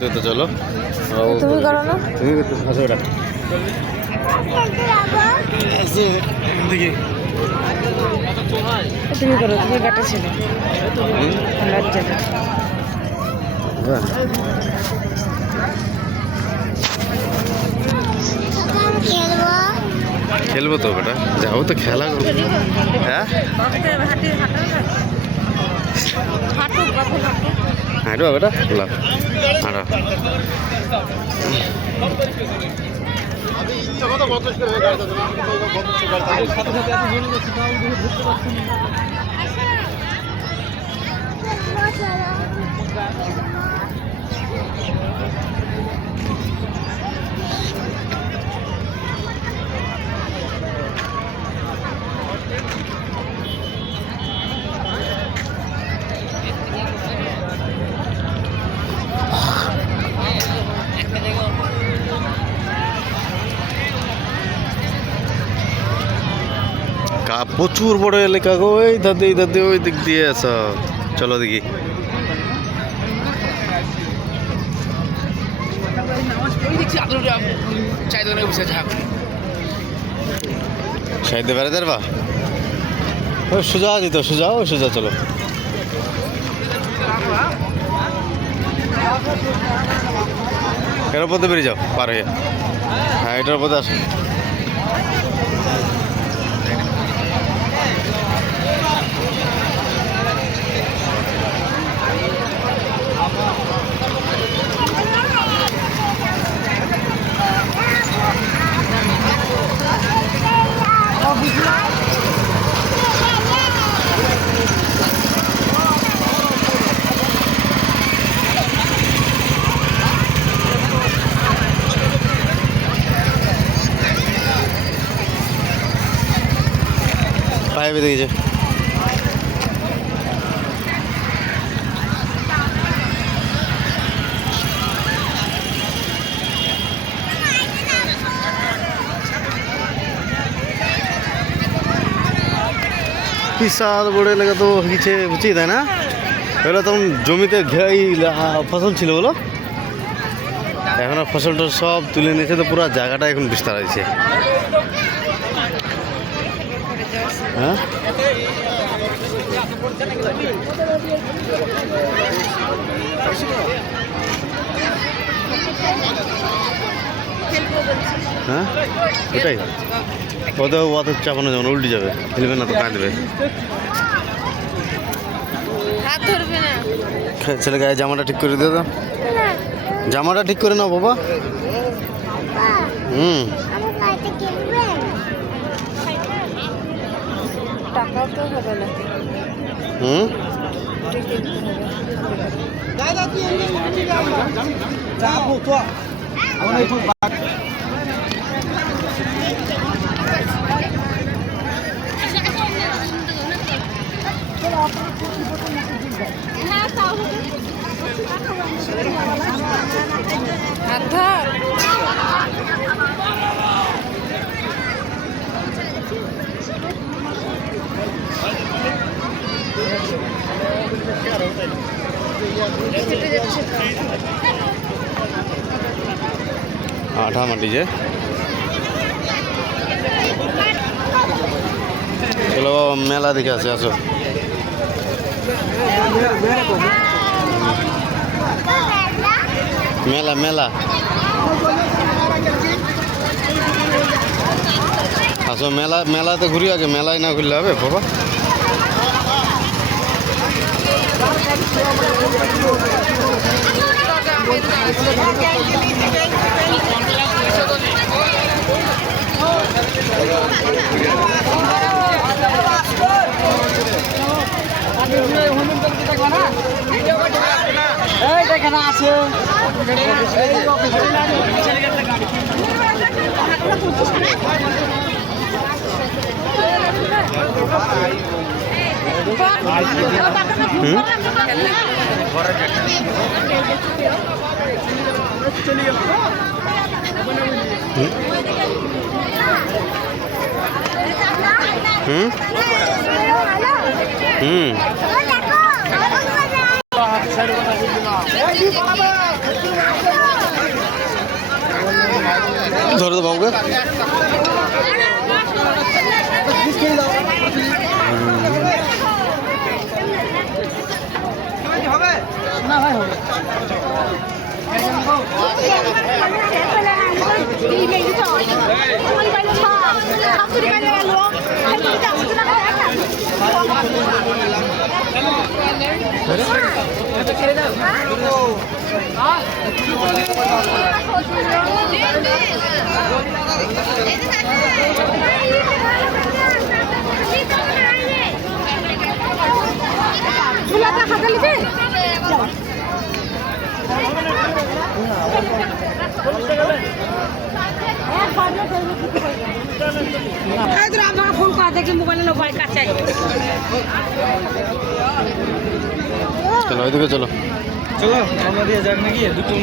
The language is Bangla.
তো চলো তুমি করো না, তুমি হাসো এটা দেখি তুমি করো, তুমি কাটা ছিল লজ্জাটা। খেলবো তো বেটা, যাবো তো খেলা করবো। হ্যাঁ হাঁটবা বেটা, লাভ হাঁটা। প্রচুর বড় এলাকা গো, এই দাদি ওই দিক দিয়ে আসা। চলো দেখি। সাইডে বেড়াতে পারবা? সোজা যেত, সোজা ও সোজা চলো। এটার পথে বেরিয়ে যাও পার হয়ে। হ্যাঁ এটার পথে আসো। পায়ে বেঁধে গেছে। বিশাল বড় এলাকা তো কিছু বুঝি তাই না? এগুলো তখন জমিতে ফসল ছিল বলো, এখন ফসলটা সব তুলে নিয়েছে, তো পুরো জায়গাটা এখন বিস্তার হয়েছে। হ্যাঁ হ্যাঁ এটাই ওদের ওদের চাপানো যেমন উল্টে যাবে, খেলবে না তো কাঁদবে। ছেলে গায়ে জামাটা ঠিক করে দিয়ে দাও, জামাটা ঠিক করে নাও বাবা। টাকাও তো হবে না। আঠা মাটি যে। চলো বাবা মেলা দেখে আসে, আসো। মেলা মেলা আসো, মেলাতে ঘুরি আগে, মেলায় না ঘুরলে হবে বাবা। আছে ধরে তো বাবুকে। ফোন করা দেখে মোবাইলে লোক কাছে চলো ওইদিকে চলো। চলো আমরা দিয়ে যাক নাকি দুটো